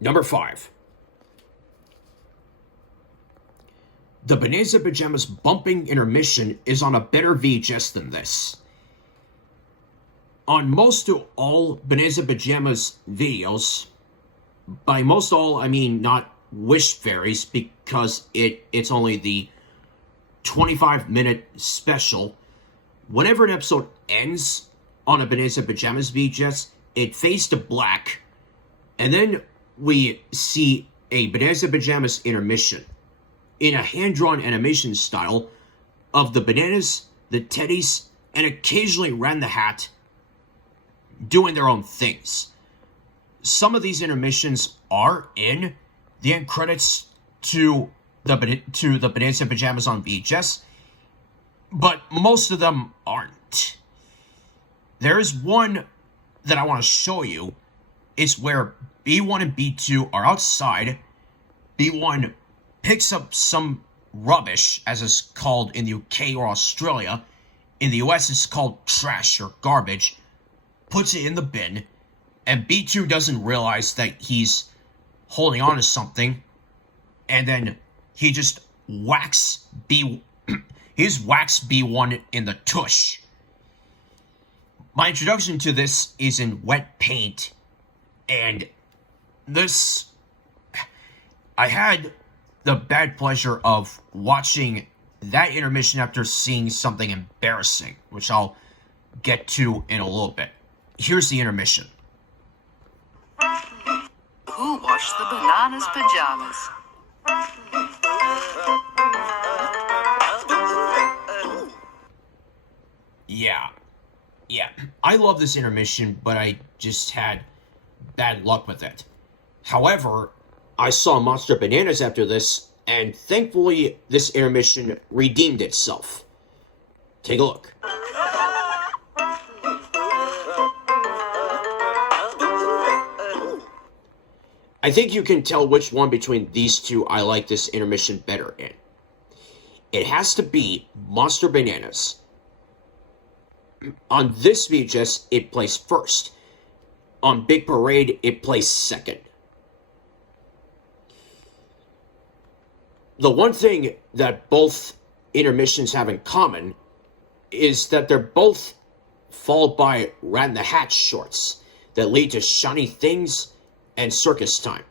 Number 5. The Bananas and Pajamas bumping intermission is on a better VHS than this. On most to all Bananas and Pajamas videos, by most all, I mean not Wish Fairies, because it's only the 25-minute special. Whenever an episode ends on a Bananas and Pajamas VHS, it fades to black, and then we see a Bananas and Pajamas intermission in a hand-drawn animation style of the bananas, the teddies, and occasionally Ran the Hat doing their own things. Some of these intermissions are in the end credits to the Bananas and Pajamas on VHS, but most of them aren't. There is one that I want to show you. It's where B1 and B2 are outside. B1 picks up some rubbish, as it's called in the UK or Australia. In the US, it's called trash or garbage. Puts it in the bin, and B2 doesn't realize that he's holding on to something, and then he just whacks B1 in the tush. My introduction to this is in wet paint, and this, I had the bad pleasure of watching that intermission after seeing something embarrassing, which I'll get to in a little bit. Here's the intermission. Who washed the Bananas Pajamas? Yeah. I love this intermission, but I just had bad luck with it. However, I saw Monster Bananas after this, and thankfully this intermission redeemed itself. Take a look. I think you can tell which one between these two I like this intermission better in. It has to be Monster Bananas. On this VHS, it plays first. On Big Parade, it plays second. The one thing that both intermissions have in common is that they're both followed by Rat in the Hat shorts that lead to shiny things and circus time.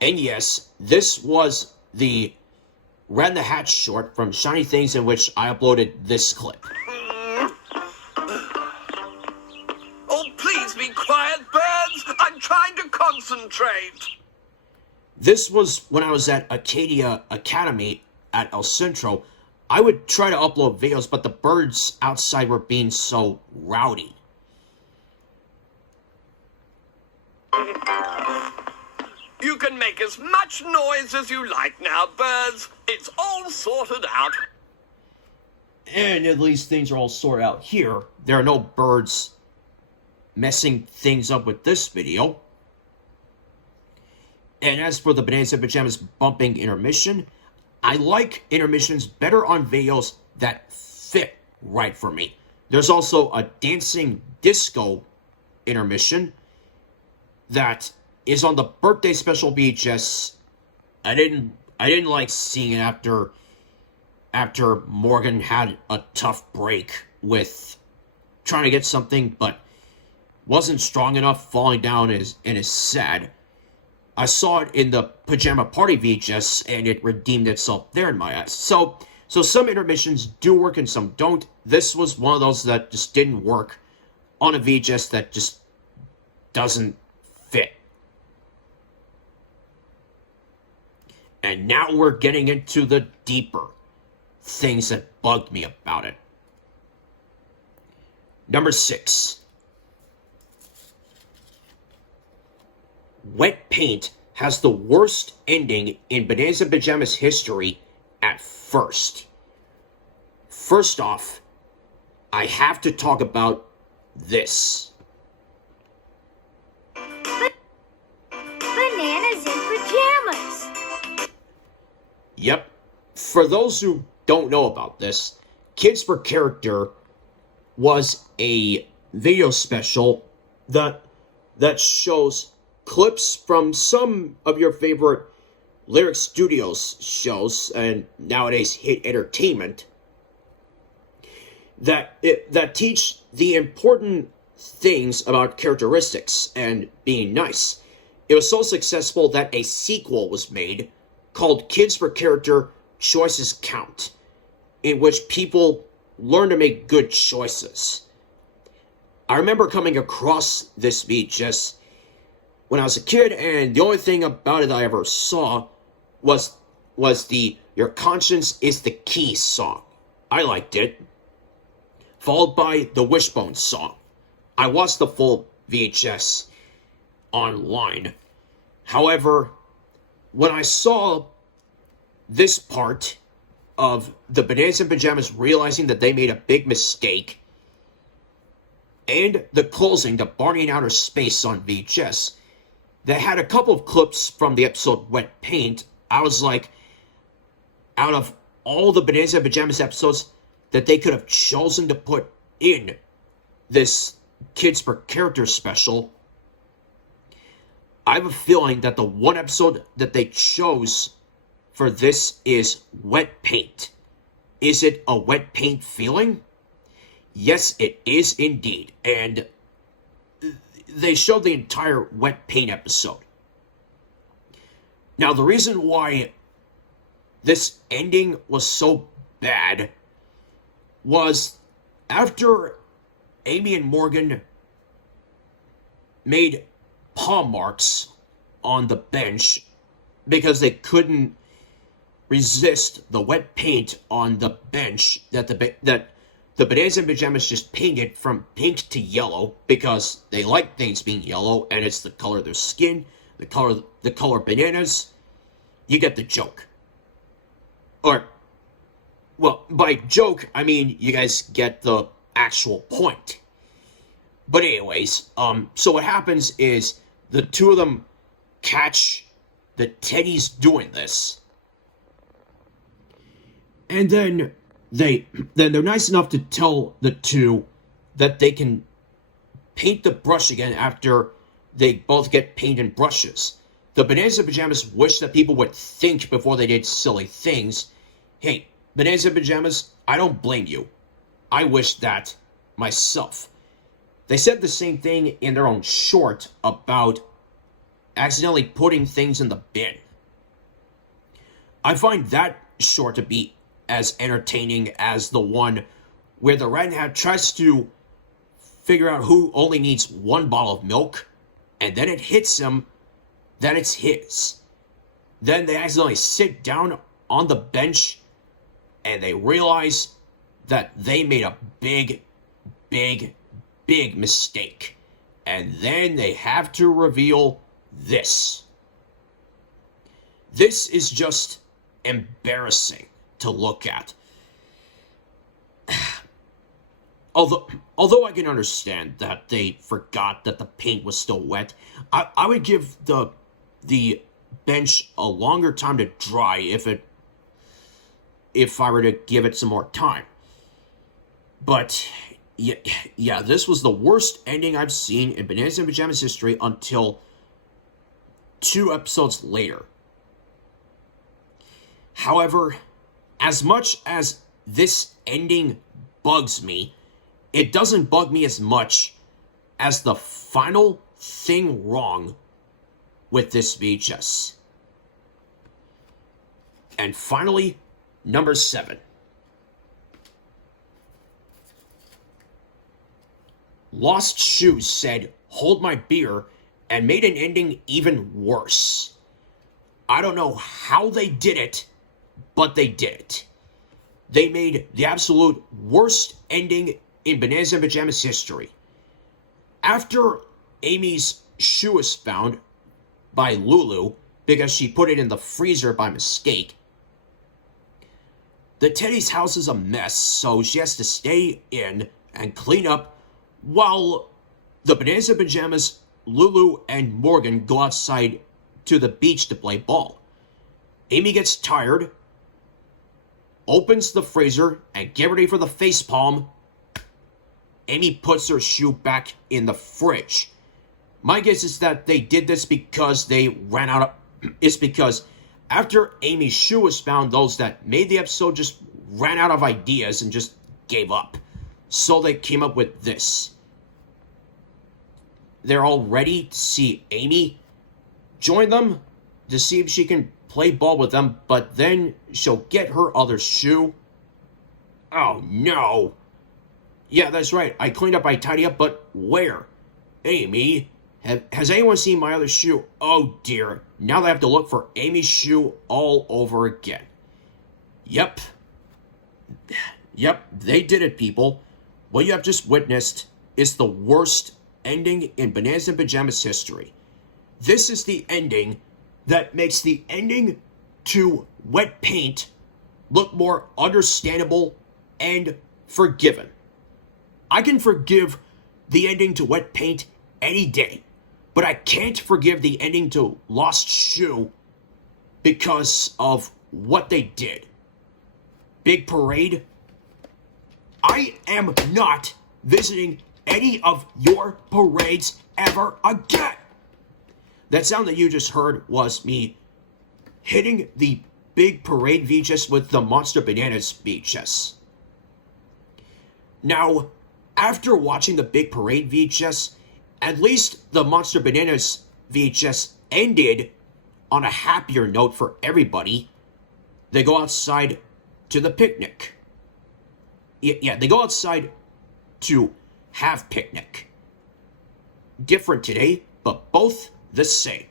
And yes, this was the Rat in the Hat short from Shiny Things in which I uploaded this clip. Oh, please be quiet, birds! I'm trying to concentrate! This was when I was at Acadia Academy at El Centro. I would try to upload videos, but the birds outside were being so rowdy. You can make as much noise as you like now, birds. It's all sorted out. And at least things are all sorted out here. There are no birds messing things up with this video. And as for the Bananas and Pajamas bumping intermission, I like intermissions better on videos that fit right for me. There's also a dancing disco intermission that is on the birthday special VHS. I didn't like seeing it after Morgan had a tough break with trying to get something, but wasn't strong enough, falling down and is sad. I saw it in the Pajama Party VHS, and it redeemed itself there in my eyes. So some intermissions do work and some don't. This was one of those that just didn't work on a VHS that just doesn't fit. And now we're getting into the deeper things that bugged me about it. Number 6. Wet paint has the worst ending in Bananas and Pajamas history at first. First off, I have to talk about this. Bananas in Pajamas. Yep. For those who don't know about this, Kids per Character was a video special that shows clips from some of your favorite Lyric Studios shows and nowadays Hit Entertainment that teach the important things about characteristics and being nice. It was so successful that a sequel was made called Kids for Character Choices Count, in which people learn to make good choices. I remember coming across this VHS when I was a kid, and the only thing about it I ever saw was the Your Conscience is the Key song. I liked it. Followed by the Wishbone song. I watched the full VHS online. However, when I saw this part of the Bananas in Pajamas realizing that they made a big mistake, and the closing to Barney in Outer Space on VHS, that had a couple of clips from the episode Wet Paint, I was like, out of all the Bananas in Pajamas episodes that they could have chosen to put in this Kids for Character special, I have a feeling that the one episode that they chose for this is Wet Paint. Is it a wet paint feeling? Yes, it is indeed. And they showed the entire Wet Paint episode. Now, the reason why this ending was so bad was after Amy and Morgan made paw marks on the bench because they couldn't resist the wet paint on the bench that the Bananas in Pajamas just painted from pink to yellow because they like things being yellow and it's the color of their skin, the color bananas. You get the joke. Or, well, by joke, I mean you guys get the actual point. But anyways, so what happens is the two of them catch the Teddies doing this. And then they're nice enough to tell the two that they can paint the brush again after they both get paint and brushes. The Bananas in Pajamas wish that people would think before they did silly things. Hey, Bananas in Pajamas, I don't blame you. I wish that myself. They said the same thing in their own short about accidentally putting things in the bin. I find that short to be as entertaining as the one where the Rat Hat tries to figure out who only needs one bottle of milk, and then it hits him that it's his. Then they accidentally sit down on the bench and they realize that they made a big mistake. And then they have to reveal this. This is just embarrassing to look at. Although I can understand that they forgot that the paint was still wet, I would give the bench a longer time to dry if I were to give it some more time. But yeah, this was the worst ending I've seen in Bananas in Pajamas history until 2 episodes later. However, as much as this ending bugs me, it doesn't bug me as much as the final thing wrong with this VHS. And finally, number 7. Lost Shoes said, "Hold my beer," and made an ending even worse. I don't know how they did it, but they did it. They made the absolute worst ending in Bananas in Pajamas history. After Amy's shoe is found by Lulu because she put it in the freezer by mistake, the Teddy's house is a mess, so she has to stay in and clean up while the Bananas in Pajamas, Lulu, and Morgan go outside to the beach to play ball. Amy gets tired, opens the freezer, and get ready for the facepalm. Amy puts her shoe back in the fridge. My guess is that they did this because they ran out of... It's because after Amy's shoe was found, those that made the episode just ran out of ideas and just gave up. So they came up with this. They're all ready to see Amy join them to see if she can play ball with them, but then she'll get her other shoe. Oh no. Yeah, that's right. I cleaned up, I tidied up, but where? Amy, has anyone seen my other shoe? Oh dear. Now they have to look for Amy's shoe all over again. Yep. Yep, they did it, people. What you have just witnessed is the worst ending in Bananas in Pajamas history. This is the ending that makes the ending to Wet Paint look more understandable and forgiven. I can forgive the ending to Wet Paint any day, but I can't forgive the ending to Lost Shoe because of what they did. Big Parade, I am not visiting any of your parades ever again. That sound that you just heard was me hitting the Big Parade VHS with the Monster Bananas VHS. Now, after watching the Big Parade VHS, at least the Monster Bananas VHS ended on a happier note for everybody. They go outside to the picnic. Yeah, they go outside to have picnic. Different today, but both the same.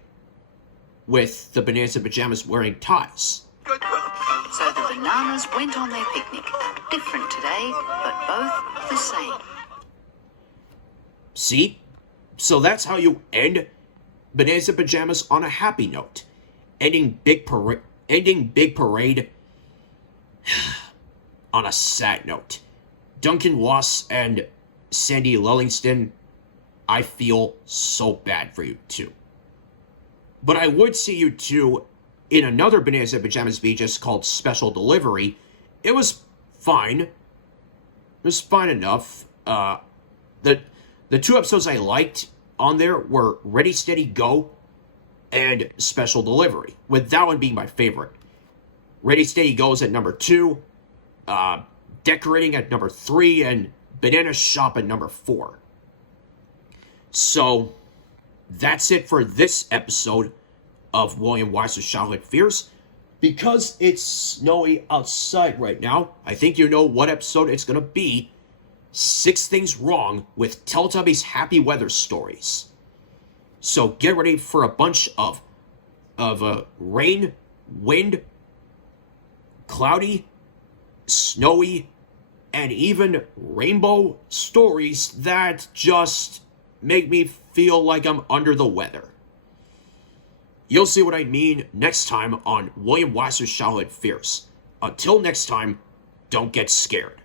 With the Bananas in Pajamas wearing ties. So the bananas went on their picnic. Different today, but both the same. See? So that's how you end Bananas in Pajamas on a happy note. Ending Big Parade on a sad note. Duncan Wass and Sandy Lellingston, I feel so bad for you too. But I would see you two in another Bananas in Pajamas VHS called Special Delivery. It was fine. It was fine enough. The two episodes I liked on there were Ready, Steady, Go and Special Delivery, with that one being my favorite. Ready, Steady, Go is at number 2, Decorating at number 3, and Banana Shop at number 4. So, that's it for this episode of William Weyser's Childhood Fears. Because it's snowy outside right now, I think you know what episode it's going to be. 6 Things Wrong with Teletubbies Happy Weather Stories. So get ready for a bunch of rain, wind, cloudy, snowy, and even rainbow stories that just make me feel like I'm under the weather. You'll see what I mean next time on William Weyser's Childhood Fears. Until next time, don't get scared.